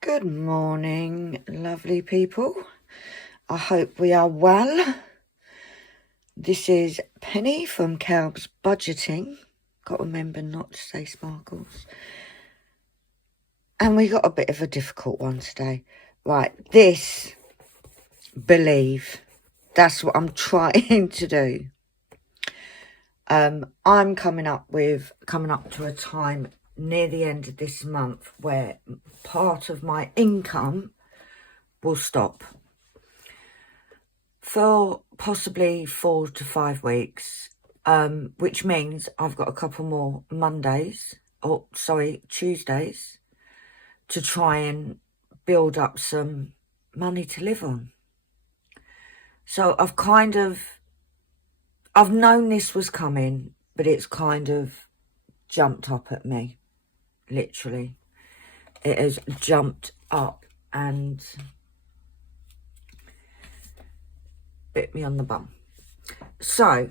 Good morning, lovely people. I hope we are well. This is Penny from Calb's Budgeting. Got to remember not to say sparkles. And we got a bit of a difficult one today. Right, this, believe, that's what I'm trying to do. I'm coming up to a time near the end of this month where part of my income will stop for possibly 4 to 5 weeks, which means I've got a couple more Tuesdays to try and build up some money to live on. So I've known this was coming, but it's kind of jumped up at me, literally. It has jumped up and bit me on the bum. So,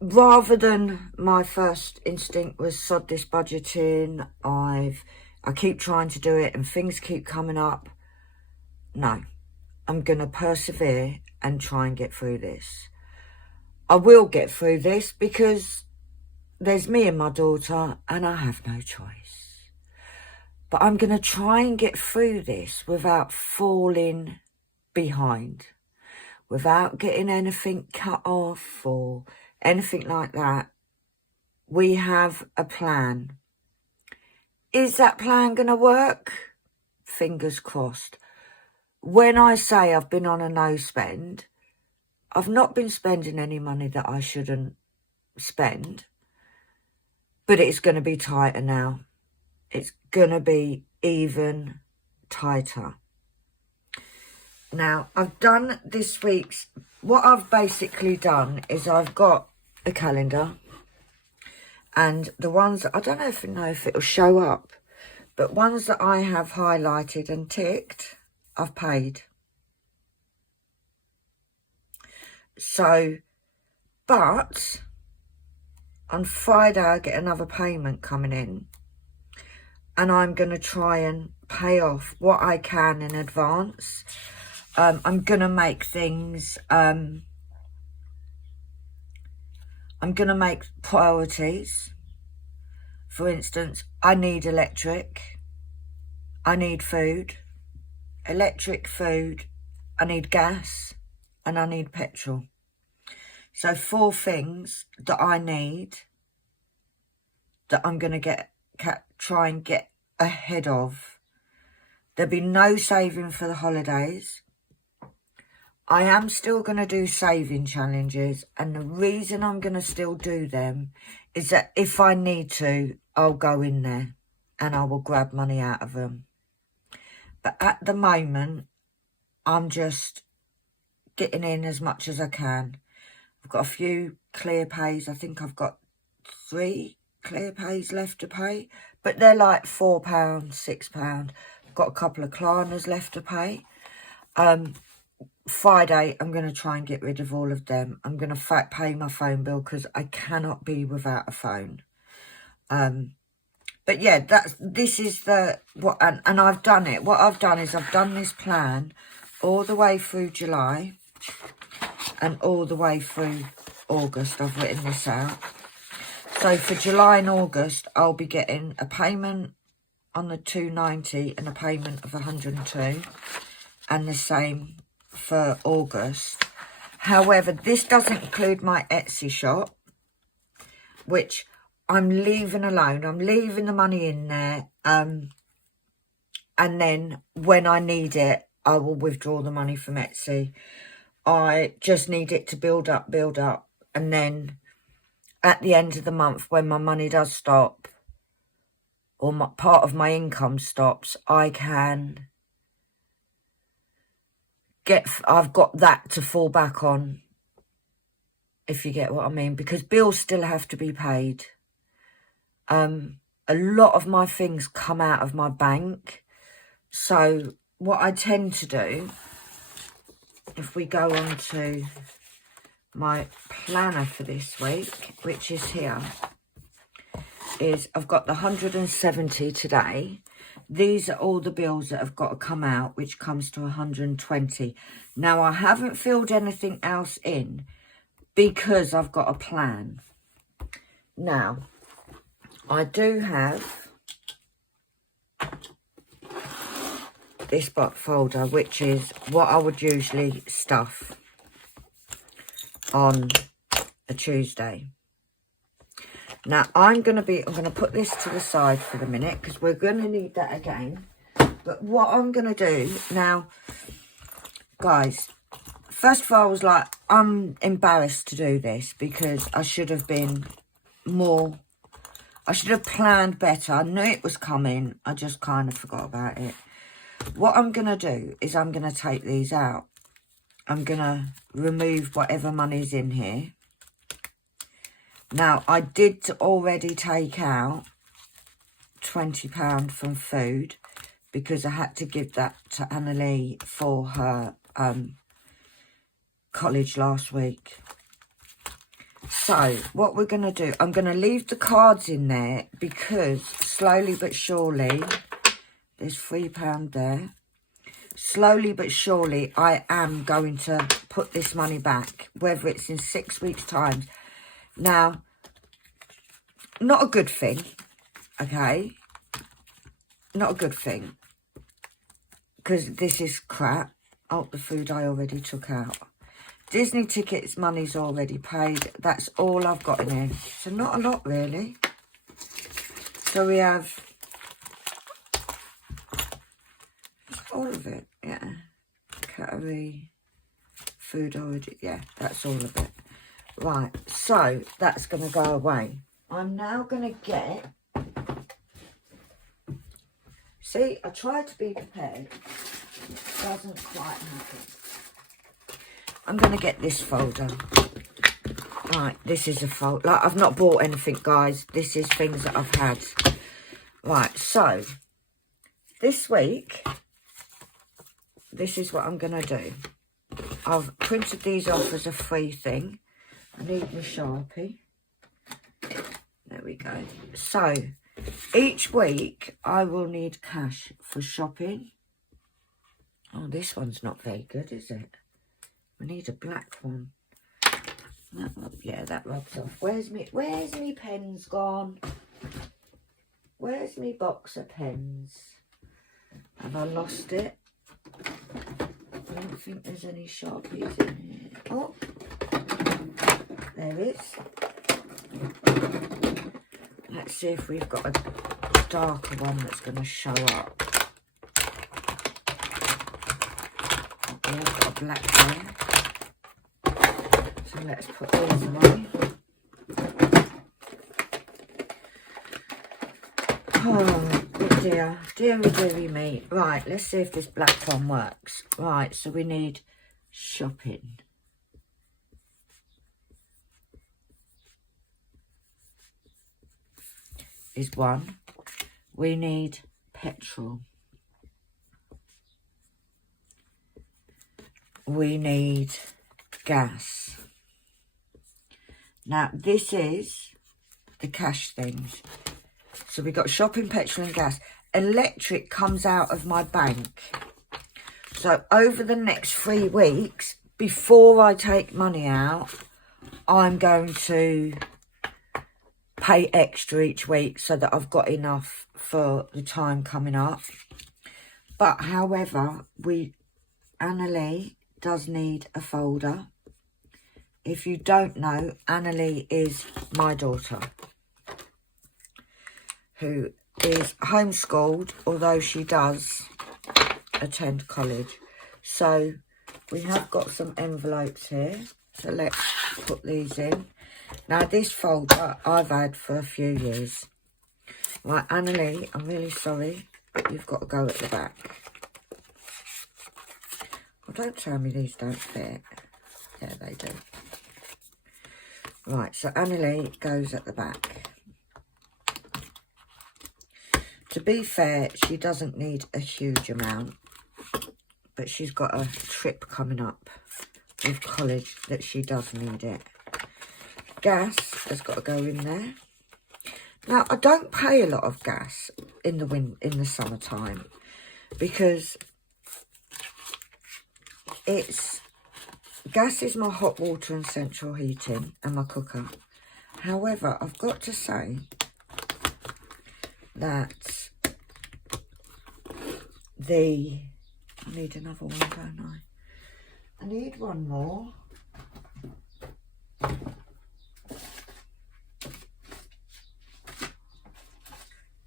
rather than my first instinct was sod this budgeting, I keep trying to do it and things keep coming up. No, I'm going to persevere and try and get through this. I will get through this because there's me and my daughter and I have no choice. But I'm going to try and get through this without falling behind, without getting anything cut off or anything like that. We have a plan. Is that plan going to work? Fingers crossed. When I say I've been on a no spend, I've not been spending any money that I shouldn't spend, but it's going to be tighter now. It's going to be even tighter. Now, I've done this week's, what I've basically done is I've got a calendar, and the ones, I don't know if it'll show up, but ones that I have highlighted and ticked, I've paid. So, but on Friday I get another payment coming in, and I'm going to try and pay off what I can in advance. I'm going to make things, I'm going to make priorities. For instance, I need electric, I need food, electric, food, I need gas, and I need petrol. So 4 things that I need that I'm going to try and get ahead of. There'll be no saving for the holidays. I am still going to do saving challenges, and the reason I'm going to still do them is that if I need to, I'll go in there and I will grab money out of them. But at the moment, I'm just getting in as much as I can. I've got a few clear pays. I think I've got 3 clear pays left to pay, but they're like £4, £6. I've got a couple of Klarnas left to pay. Friday, I'm going to try and get rid of all of them. I'm going to pay my phone bill because I cannot be without a phone. But yeah, this is and I've done it. What I've done is I've done this plan all the way through July and all the way through August. I've written this out. So for July and August, I'll be getting a payment on the 290 and a payment of 102, and the same for August. However, this doesn't include my Etsy shop, which I'm leaving alone. I'm leaving the money in there, and then when I need it, I will withdraw the money from Etsy. I just need it to build up, and then at the end of the month, when my money does stop, or part of my income stops, I can I've got that to fall back on, if you get what I mean, because bills still have to be paid. A lot of my things come out of my bank. So what I tend to do, if we go on to my planner for this week, which is here, is I've got the 170 today. These are all the bills that have got to come out, which comes to 120. Now, I haven't filled anything else in because I've got a plan. Now, I do have this box folder, which is what I would usually stuff on a Tuesday. Now, I'm going to put this to the side for the minute because we're going to need that again. But what I'm going to do now, guys, first of all, I was like, I'm embarrassed to do this because I should have been more, I should have planned better. I knew it was coming. I just kind of forgot about it. What I'm going to do is I'm going to take these out. I'm going to remove whatever money's in here. Now, I did already take out £20 from food because I had to give that to Annalie for her college last week. So, what we're going to do, I'm going to leave the cards in there because slowly but surely, there's £3 there. Slowly but surely, I am going to put this money back, whether it's in 6 weeks' time. Now, not a good thing, okay? Not a good thing. Because this is crap. Oh, the food I already took out. Disney tickets, money's already paid. That's all I've got in here. So not a lot, really. So we have all of it, yeah. Category, food already, yeah, that's all of it. Right, so that's going to go away. I'm now going to get... See, I tried to be prepared. It doesn't quite happen. I'm going to get this folder. Right, this is a folder. Like, I've not bought anything, guys. This is things that I've had. Right, so, this week, this is what I'm going to do. I've printed these off as a free thing. I need my Sharpie. There we go. So, each week, I will need cash for shopping. Oh, this one's not very good, is it? We need a black one. Yeah, that rubs off. Where's me pens gone? Where's me box of pens? Have I lost it? I don't think there's any Sharpies in here. Oh, there is. Let's see if we've got a darker one that's going to show up. We have got a black one. So let's put these away. Oh, dear. Deary, deary me. Right, let's see if this black one works. Right, so we need shopping. Is one. We need petrol. We need gas. Now, this is the cash things. So we've got shopping, petrol and gas. Electric comes out of my bank. So over the next 3 weeks, before I take money out, I'm going to pay extra each week so that I've got enough for the time coming up. But however, Annalie does need a folder. If you don't know, Annalie is my daughter, who is homeschooled, although she does attend college. So we have got some envelopes here. So let's put these in. Now this folder I've had for a few years. Right, Annalie, I'm really sorry, but you've got to go at the back. Well, don't tell me these don't fit. Yeah, they do. Right, so Annalie goes at the back. To be fair, she doesn't need a huge amount, but she's got a trip coming up with college that she does need it. Gas has got to go in there. Now, I don't pay a lot of gas in the summertime because gas is my hot water and central heating and my cooker. However, I've got to say that I need another one, don't I? I need one more.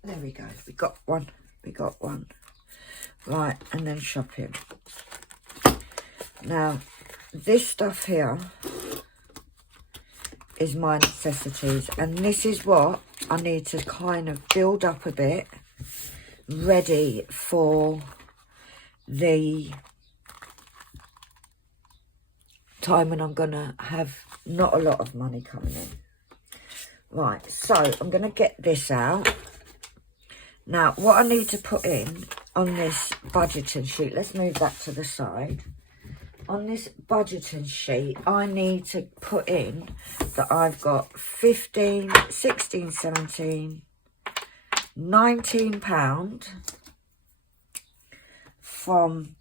There we go. We got one. We got one. Right, and then shopping. Now, this stuff here is my necessities, and this is what I need to kind of build up a bit, ready for the time when I'm gonna have not a lot of money coming in. Right, so I'm gonna get this out. Now, what I need to put in on this budgeting sheet, let's move that to the side. On this budgeting sheet, I need to put in that I've got 15, 16, 17, 19 pound from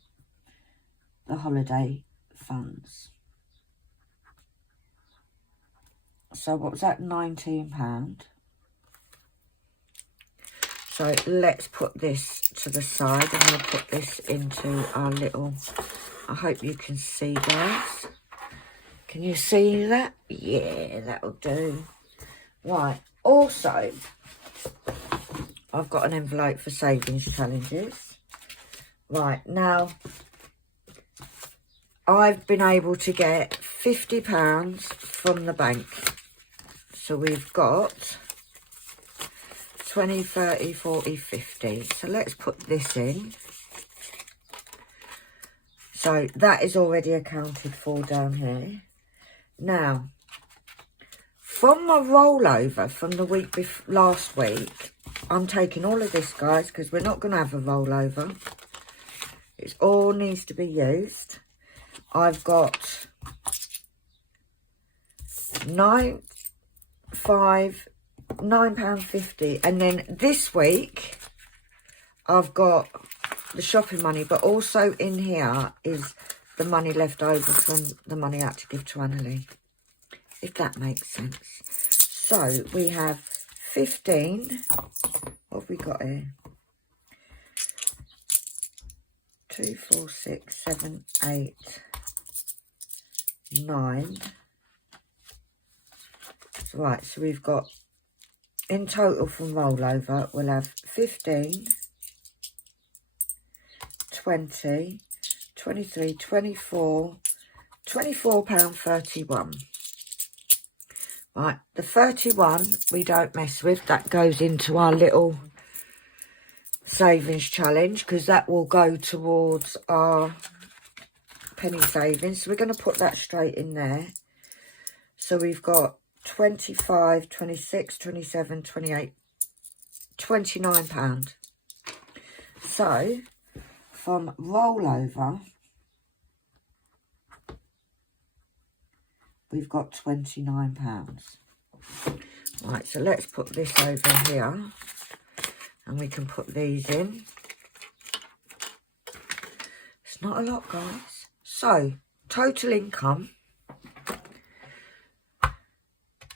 the holiday funds. So what was that? £19. So let's put this to the side. I'm going to put this into our little, I hope you can see guys. Can you see that? Yeah, that'll do. Right, also, I've got an envelope for savings challenges. Right, now, I've been able to get £50 from the bank. So we've got 20, 30, 40, 50. So let's put this in. So that is already accounted for down here. Now, from my rollover from the week last week, I'm taking all of this, guys, because we're not going to have a rollover. It all needs to be used. I've got £9.50, and then this week I've got the shopping money, but also in here is the money left over from the money I had to give to Annalie, if that makes sense. So we have 15. What have we got here? 2, 4, 6, 7, 8, 9. Right, so we've got, in total from rollover, we'll have 15, 20, 23, 24, £24.31. Right, the 31 we don't mess with. That goes into our little savings challenge, because that will go towards our penny savings. So we're going to put that straight in there. So we've got 25, 26, 27, 28, £29. So from rollover, we've got £29. Right, so let's put this over here, and we can put these in. It's not a lot, guys. So total income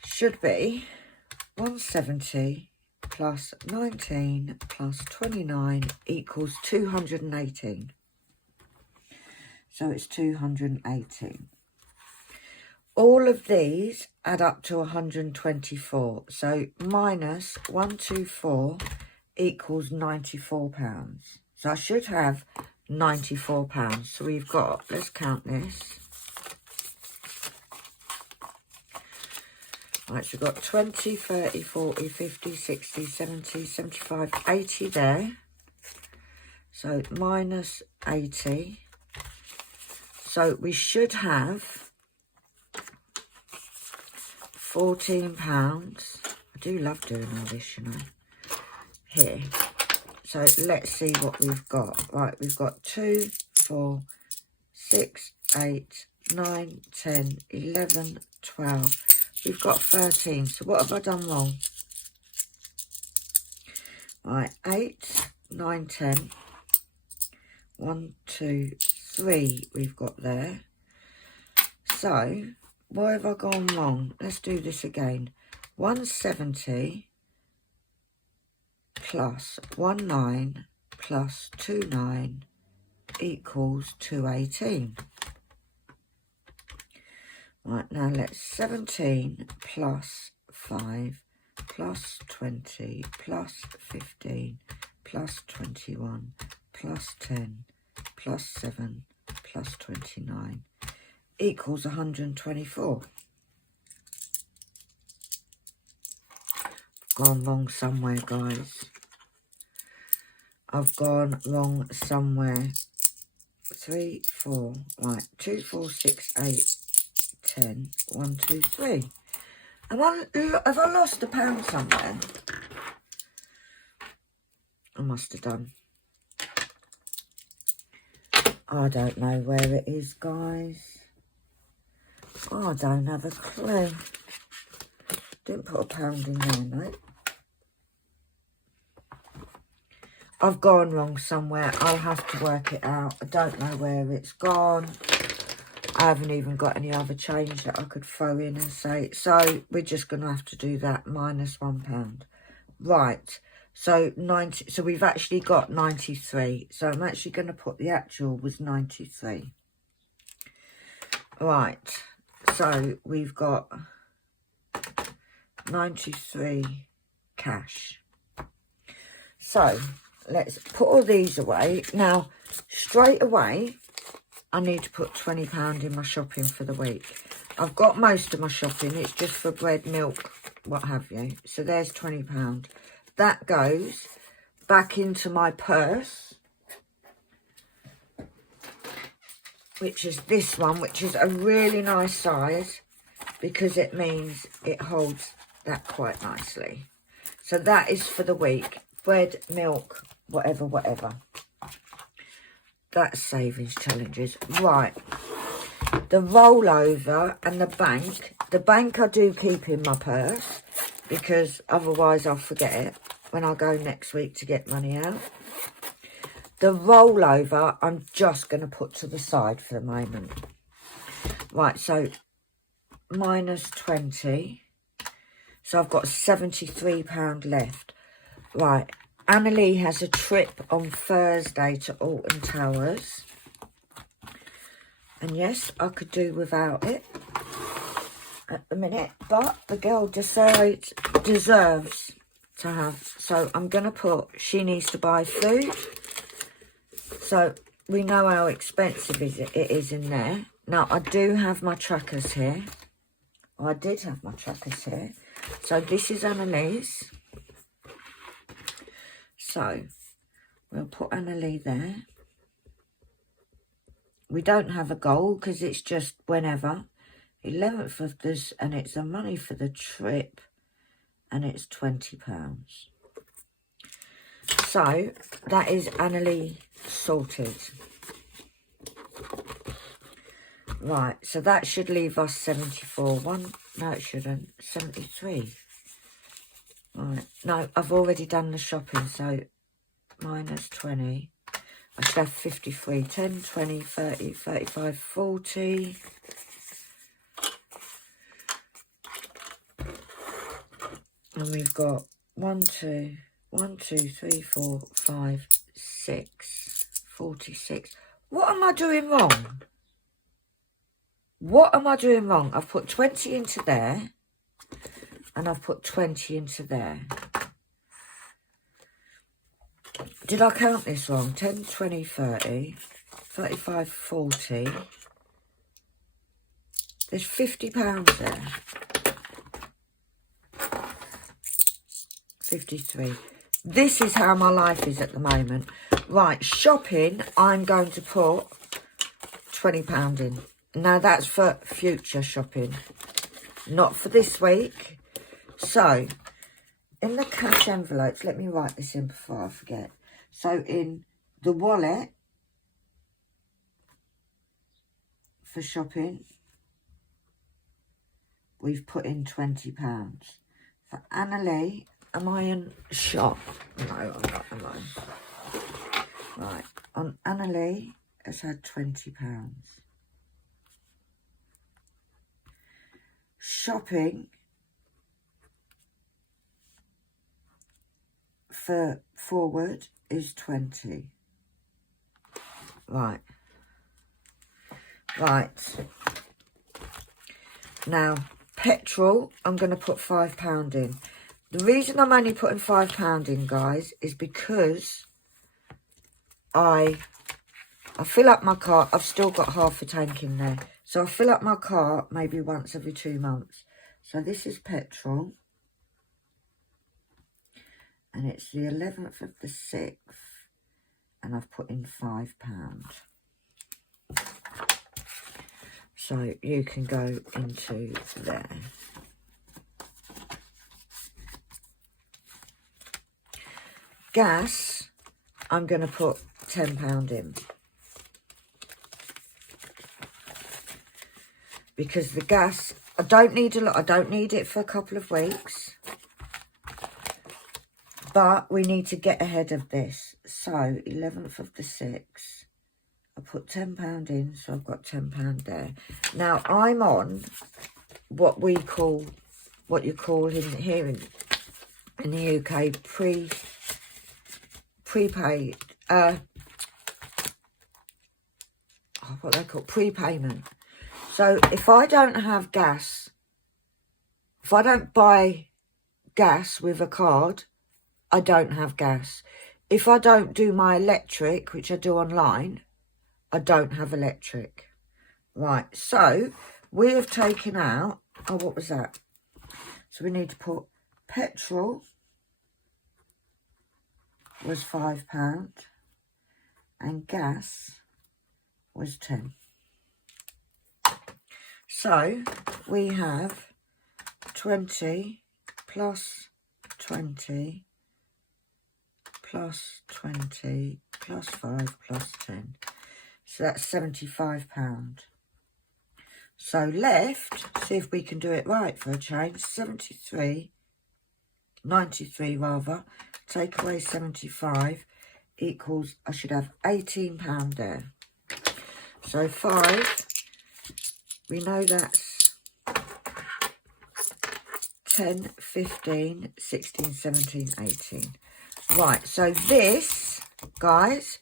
should be 170 plus 19 plus 29 equals 218. So it's 218. All of these add up to 124. So minus 124 equals £94. So I should have £94. So we've got, let's count this. Right, so we've got 20, 30, 40, 50, 60, 70, 75, 80 there. So minus 80. So we should have £14. I do love doing all this, you know, here. So let's see what we've got. Right, we've got 2, 4, 6, 8, 9, 10, 11, 12. We've got 13. So what have I done wrong? Right, 8, 9, 10. 1, 2, 3 we've got there. So, why have I gone wrong? Let's do this again. 170 plus 19 plus 29 equals 218. Right, now let's 17 plus 5 plus 20 plus 15 plus 21 plus 10 plus 7 plus 29 equals 124. Gone wrong somewhere, guys. I've gone wrong somewhere. 3, 4, right, 2, 4, 6, 8, 10, 1, 2, 3. Have I lost a pound somewhere? I must have done. I don't know where it is, guys. I don't have a clue. Didn't put a pound in there, no. I've gone wrong somewhere. I'll have to work it out. I don't know where it's gone. I haven't even got any other change that I could throw in and say. So we're just going to have to do that minus £1. Right. So 90. So we've actually got 93. So I'm actually going to put the actual was 93. Right. So we've got 93 cash. So let's put all these away. Now, straight away, I need to put £20 in my shopping for the week. I've got most of my shopping. It's just for bread, milk, what have you. So there's £20. That goes back into my purse, which is this one, which is a really nice size because it means it holds that quite nicely. So that is for the week. Bread, milk, whatever, whatever. That's savings challenges. Right. The rollover and the bank I do keep in my purse because otherwise I'll forget it when I go next week to get money out. The rollover I'm just going to put to the side for the moment. Right, so minus 20. So I've got £73 left. Right, Annalie has a trip on Thursday to Alton Towers. And yes, I could do without it at the minute. But the girl deserves to have. So I'm going to put, she needs to buy food. So we know how expensive it is in there. Now, I do have my trackers here. I did have my trackers here. So this is Annalise. So we'll put Annalie there. We don't have a goal because it's just whenever. 11th of this, and it's the money for the trip, and it's £20. So that is Annalie sorted. Right, so that should leave us 74. No, it shouldn't. 73. Right, no, I've already done the shopping, so minus 20. I should have 53. 10, 20, 30, 35, 40. And we've got 1, 2, 3, 4, 5, 6. 46. What am I doing wrong? What am I doing wrong? I've put 20 into there. And I've put 20 into there. Did I count this wrong? 10, 20, 30, 35, 40. There's £50 there. 53. This is how my life is at the moment. Right, shopping, I'm going to put £20 in. Now, that's for future shopping, not for this week. So, in the cash envelopes, let me write this in before I forget. So, in the wallet for shopping, we've put in £20. For Annalie, Am I in shop? No, I'm not, am I? Right, on Annalie has had £20. Shopping for forward is 20. Right. Now, petrol, I'm going to put £5 in. The reason I'm only putting £5 in, guys, is because I fill up my car. I've still got half a tank in there. So I fill up my car maybe once every 2 months. So this is petrol. And it's the 11th of the 6th. And I've put in £5. So you can go into there. Gas, I'm going to put £10 in. Because the gas, I don't need a lot. I don't need it for a couple of weeks. But we need to get ahead of this. So, 11th of the 6th. I put £10 in, so I've got £10 there. Now, I'm on what you call here in the UK, prepaid, what they call prepayment. So, if I don't have gas, if I don't buy gas with a card, I don't have gas. If I don't do my electric, which I do online, I don't have electric. Right, so we have taken out, oh, what was that? So we need to put petrol was £5 and gas was 10. So we have 20 plus 20 plus 20 plus 5 plus 10. So that's £75. So left, see if we can do it right for a change, 93 rather, take away 75 equals, I should have £18 there. So 5, we know that's 10, 15, 16, 17, 18. Right, so this, guys,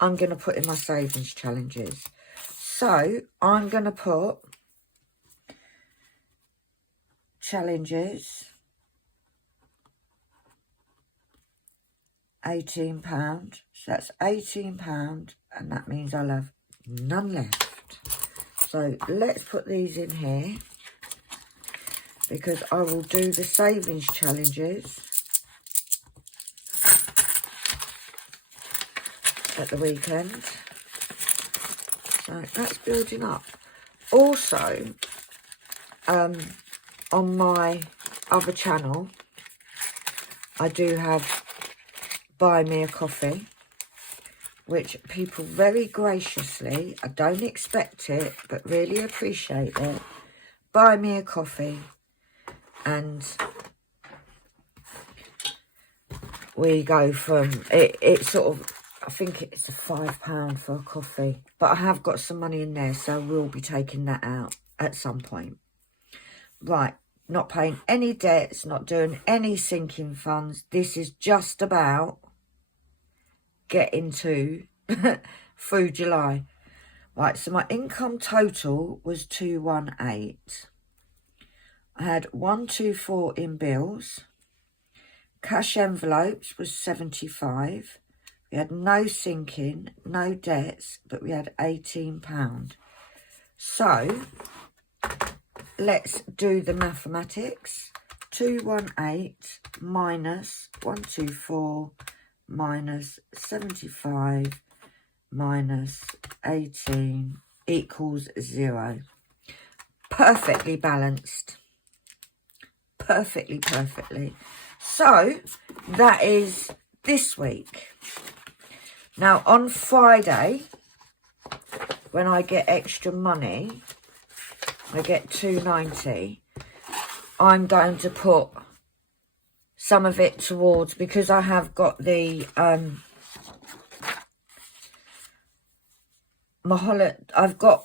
I'm going to put in my savings challenges. So, I'm going to put challenges, £18. So, that's £18, and that means I'll have none left. So, let's put these in here, because I will do the savings challenges at the weekend. So that's building up. Also, on my other channel, I do have Buy Me a Coffee, which people very graciously, I don't expect it, but really appreciate it, buy me a coffee, and we go from, it's sort of, I think it's a £5 for a coffee, but I have got some money in there, so we'll be taking that out at some point. Right, not paying any debts, not doing any sinking funds. This is just about getting to through July. Right, so my income total was 218. I had 124 in bills. Cash envelopes was 75. We had no sinking, no debts, but we had £18. So, let's do the mathematics. 218 minus 124 minus 75 minus 18 equals 0. Perfectly balanced. Perfectly. So, that is this week. Now, on Friday, when I get extra money, I get £2.90, I'm going to put some of it towards, because I have got the I've got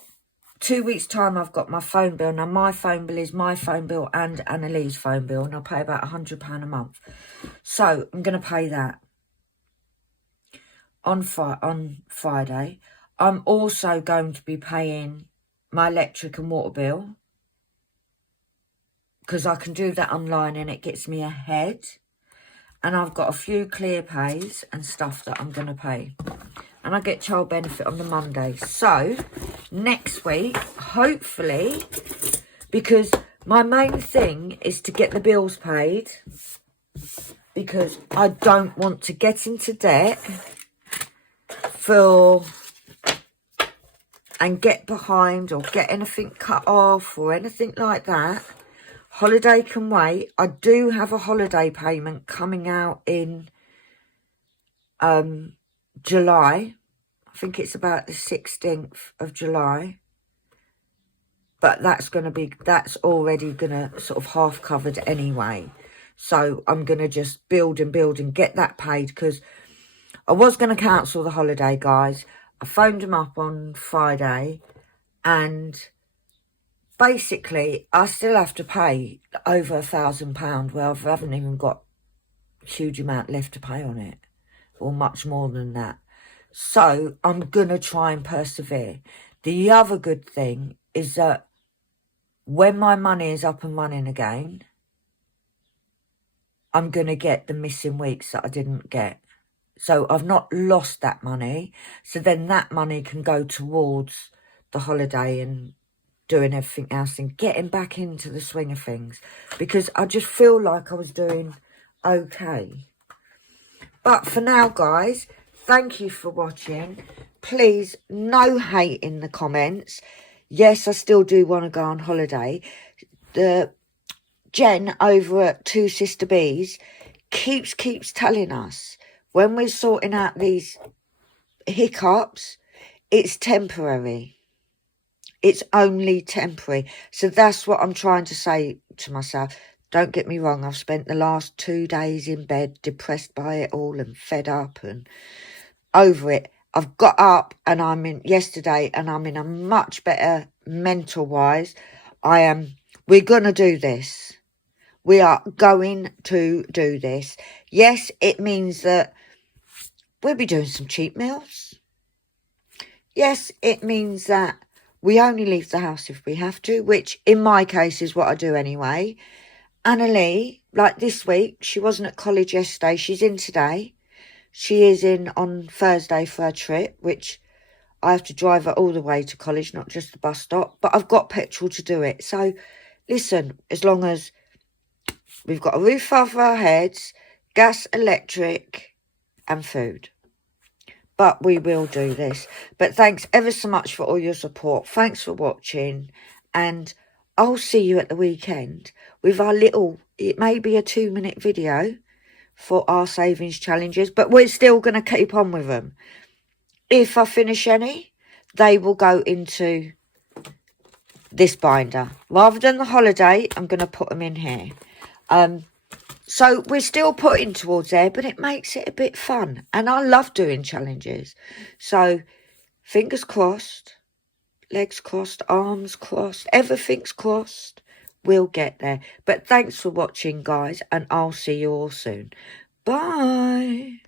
2 weeks time, I've got my phone bill. Now my phone bill is my phone bill and Annalee's phone bill, and I pay about £100 a month. So I'm going to pay that on Friday. I'm also going to be paying my electric and water bill, because I can do that online and it gets me ahead. And I've got a few clear pays and stuff that I'm going to pay. And I get child benefit on the Monday. So, next week, hopefully, because my main thing is to get the bills paid, because I don't want to get into debt and get behind or get anything cut off or anything like that. Holiday can wait. I do have a holiday payment coming out in July. I think it's about the 16th of July. But that's already going to sort of half covered anyway. So I'm going to just build and get that paid, because I was going to cancel the holiday, guys. I phoned them up on Friday, and basically I still have to pay over £1,000. Well, I haven't even got a huge amount left to pay on it, or much more than that. So I'm going to try and persevere. The other good thing is that when my money is up and running again, I'm going to get the missing weeks that I didn't get. So I've not lost that money. So then that money can go towards the holiday and doing everything else and getting back into the swing of things. Because I just feel like I was doing okay. But for now, guys, thank you for watching. Please, no hate in the comments. Yes, I still do want to go on holiday. The Jen over at Two Sister Bees keeps telling us, when we're sorting out these hiccups, it's temporary. It's only temporary. So that's what I'm trying to say to myself. Don't get me wrong, I've spent the last 2 days in bed depressed by it all and fed up and over it. I've got up and I'm in a much better mental wise. We're going to do this. We are going to do this. Yes, it means that we'll be doing some cheap meals. Yes, it means that we only leave the house if we have to, which in my case is what I do anyway. Annalee, like this week, she wasn't at college yesterday. She's in today. She is in on Thursday for her trip, which I have to drive her all the way to college, not just the bus stop. But I've got petrol to do it. So, listen, as long as we've got a roof over our heads, gas, electric and food. But we will do this. But thanks ever so much for all your support. Thanks for watching. And I'll see you at the weekend with our it may be a 2-minute video for our savings challenges. But we're still going to keep on with them. If I finish any, they will go into this binder. Rather than the holiday, I'm going to put them in here. So we're still putting towards there, but it makes it a bit fun. And I love doing challenges. So fingers crossed, legs crossed, arms crossed, everything's crossed. We'll get there. But thanks for watching, guys, and I'll see you all soon. Bye.